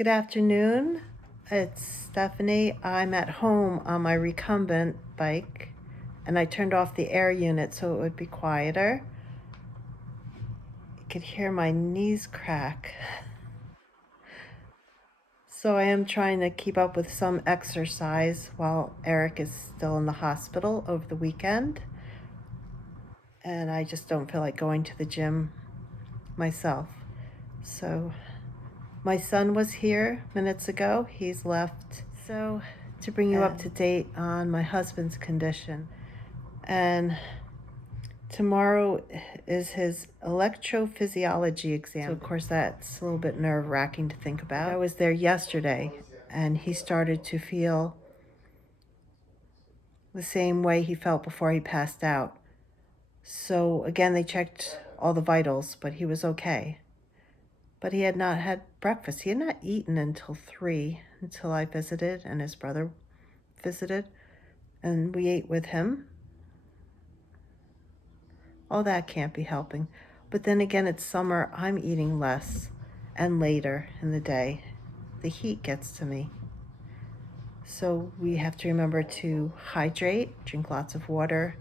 Good afternoon. It's Stephanie. I'm at home on my recumbent bike and I turned off the air unit so it would be quieter. You could hear my knees crack. So I am trying to keep up with some exercise while Eric is still in the hospital over the weekend. And I just don't feel like going to the gym myself. So my son was here minutes ago. He's left. So to bring you up to date on my husband's condition. And tomorrow is his electrophysiology exam. So of course that's a little bit nerve-wracking to think about. I was there yesterday and he started to feel the same way he felt before he passed out. So again, they checked all the vitals, but he was okay. But he had not had breakfast. He had not eaten until 3, until I visited and his brother visited, and we ate with him. All that can't be helping. But then again, it's summer, I'm eating less and later in the day. The heat gets to me. So we have to remember to hydrate, drink lots of water,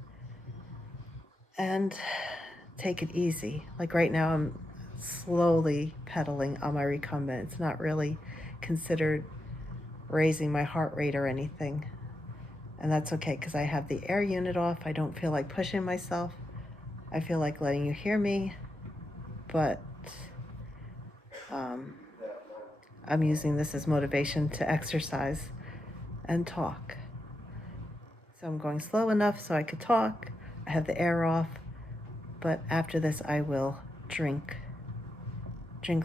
and take it easy. Like right now, I'm slowly pedaling on my recumbent. It's not really considered raising my heart rate or anything. And that's okay because I have the air unit off. I don't feel like pushing myself. I feel like letting you hear me, but I'm using this as motivation to exercise and talk. So I'm going slow enough so I could talk. I have the air off, but after this I will drink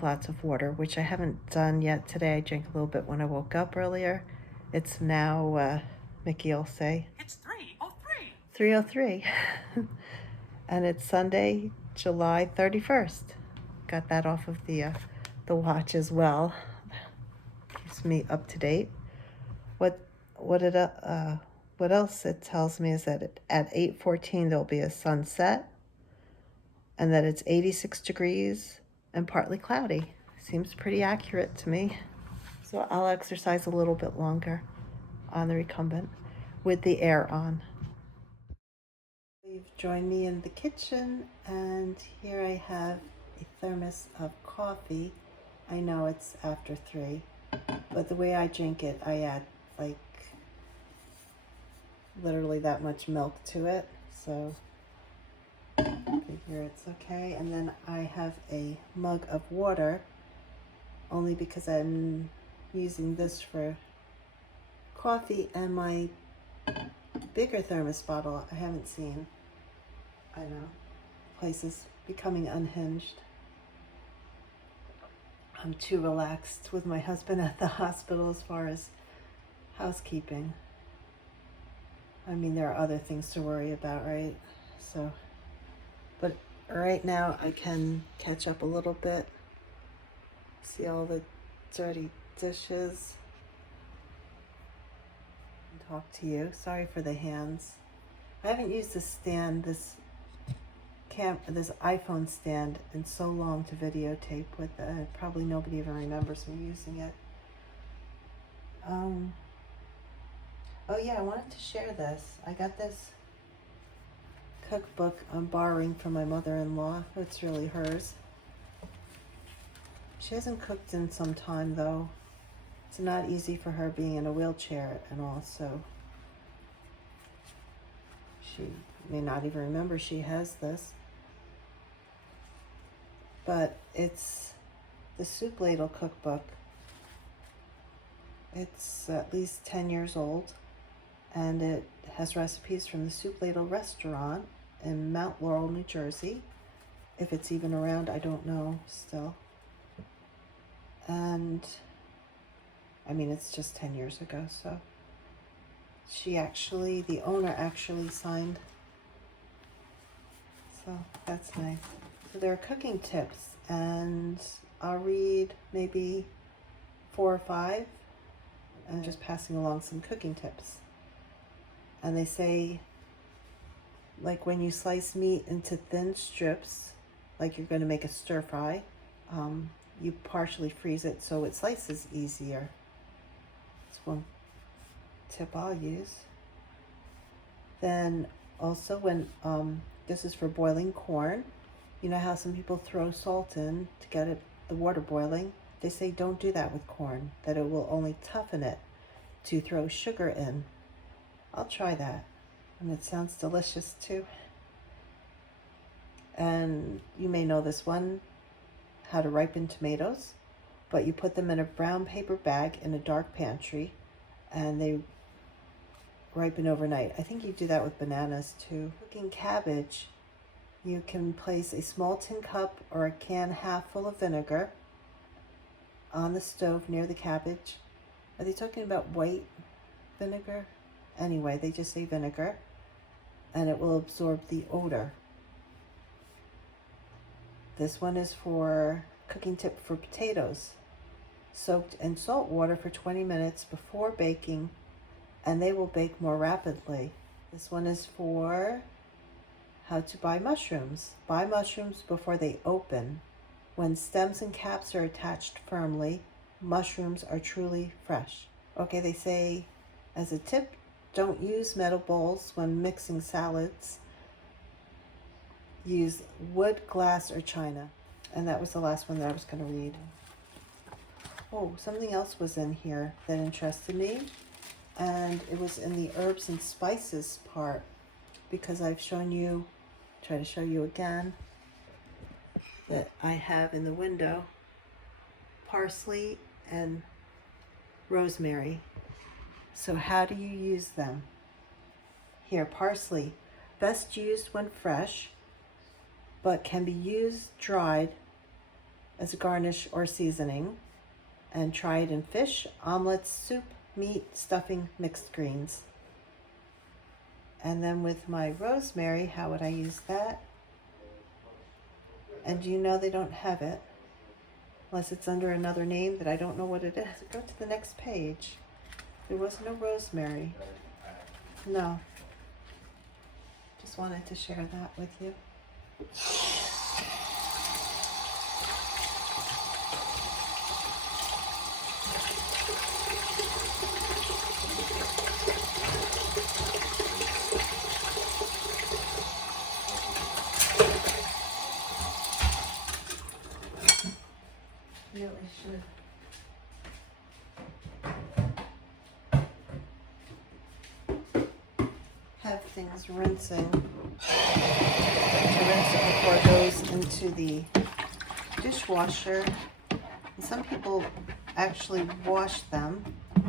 lots of water, which I haven't done yet today. I drank a little bit when I woke up earlier. It's now, Mickey will say, it's 3:03. 3:03. And it's Sunday, July 31st. Got that off of the watch as well. Keeps me up to date. What else it tells me is that at 8:14 there'll be a sunset, and that it's 86 degrees and partly cloudy. Seems pretty accurate to me. So I'll exercise a little bit longer on the recumbent with the air on. You've joined me in the kitchen, and here I have a thermos of coffee. I know it's after 3, but the way I drink it, I add like literally that much milk to it, so I figure it's okay. And then I have a mug of water, only because I'm using this for coffee, and my bigger thermos bottle I haven't seen. I know, place is becoming unhinged. I'm too relaxed with my husband at the hospital as far as housekeeping. I mean, there are other things to worry about, right? So, but right now I can catch up a little bit. See all the dirty dishes and talk to you. Sorry for the hands. I haven't used this stand, this iPhone stand in so long to videotape with. Probably nobody even remembers me using it. Oh yeah, I wanted to share this. I got this cookbook I'm borrowing from my mother-in-law. It's really hers. She hasn't cooked in some time though. It's not easy for her being in a wheelchair, and also she may not even remember she has this. But it's the Soup Ladle cookbook. It's at least 10 years old, and it has recipes from the Soup Ladle restaurant in Mount Laurel, New Jersey. If it's even around, I don't know still. And I mean, it's just 10 years ago, so the owner actually signed. So that's nice. So there are cooking tips, and I'll read maybe 4 or 5 and just passing along some cooking tips. And they say, like when you slice meat into thin strips, like you're going to make a stir fry, you partially freeze it so it slices easier. That's one tip I'll use. Then also when, this is for boiling corn, you know how some people throw salt in to get it, the water boiling? They say don't do that with corn, that it will only toughen it to throw sugar in. I'll try that, and it sounds delicious too. And you may know this one, how to ripen tomatoes, but you put them in a brown paper bag in a dark pantry, and they ripen overnight. I think you do that with bananas too. Cooking cabbage, you can place a small tin cup or a can half full of vinegar on the stove near the cabbage. Are they talking about white vinegar? Anyway, they just say vinegar, and it will absorb the odor. This one is for cooking tip for potatoes. Soaked in salt water for 20 minutes before baking, and they will bake more rapidly. This one is for how to buy mushrooms. Buy mushrooms before they open. When stems and caps are attached firmly, mushrooms are truly fresh. Okay, they say as a tip, don't use metal bowls when mixing salads. Use wood, glass, or china. And that was the last one that I was going to read. Oh, something else was in here that interested me. And it was in the herbs and spices part, because I've shown you, try to show you again, that I have in the window parsley and rosemary. So how do you use them? Here, parsley, best used when fresh, but can be used dried as a garnish or seasoning, and tried in fish, omelets, soup, meat, stuffing, mixed greens. And then with my rosemary, how would I use that? And you know they don't have it, unless it's under another name that I don't know what it is. Go to the next page. There was no rosemary. No. Just wanted to share that with you. Really should. Have things rinsing. To rinse it before it goes into the dishwasher. And some people actually wash them.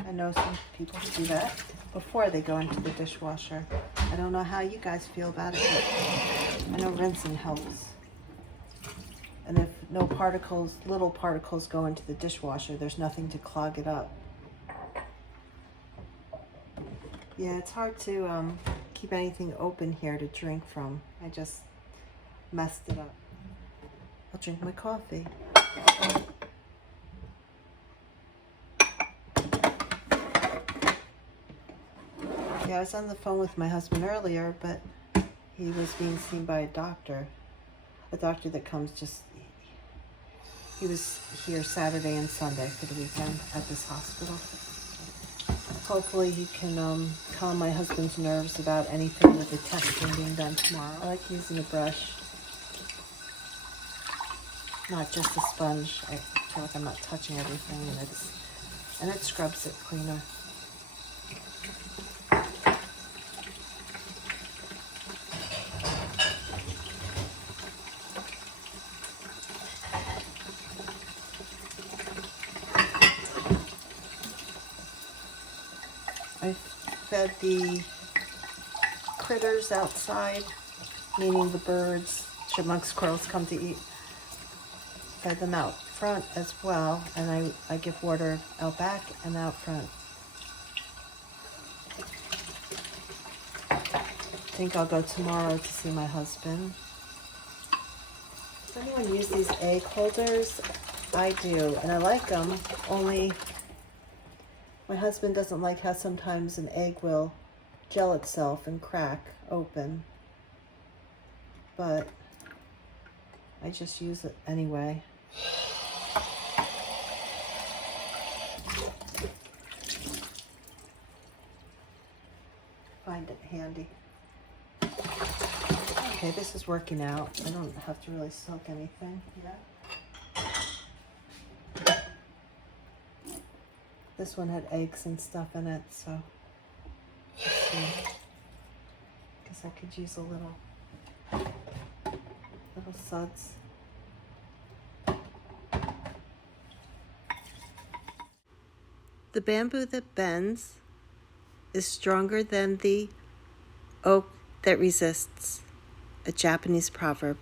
I know some people do that before they go into the dishwasher. I don't know how you guys feel about it, but I know rinsing helps. And if no particles, little particles go into the dishwasher, there's nothing to clog it up. Yeah, it's hard to keep anything open here to drink from. I just messed it up. I'll drink my coffee. Yeah, I was on the phone with my husband earlier, but he was being seen by a doctor that comes just, he was here Saturday and Sunday for the weekend at this hospital. Hopefully he can calm my husband's nerves about anything with the testing being done tomorrow. I like using a brush, not just a sponge. I feel like I'm not touching everything, and it scrubs it cleaner. I fed the critters outside, meaning the birds, chipmunks, squirrels come to eat. Fed them out front as well, and I give water out back and out front. I think I'll go tomorrow to see my husband. Does anyone use these egg holders? I do, and I like them, only my husband doesn't like how sometimes an egg will gel itself and crack open, but I just use it anyway. handy. Okay, this is working out. I don't have to really soak anything yet. This one had eggs and stuff in it, so let's see. Guess I could use a little suds. The bamboo that bends is stronger than the oak that resists. A Japanese proverb.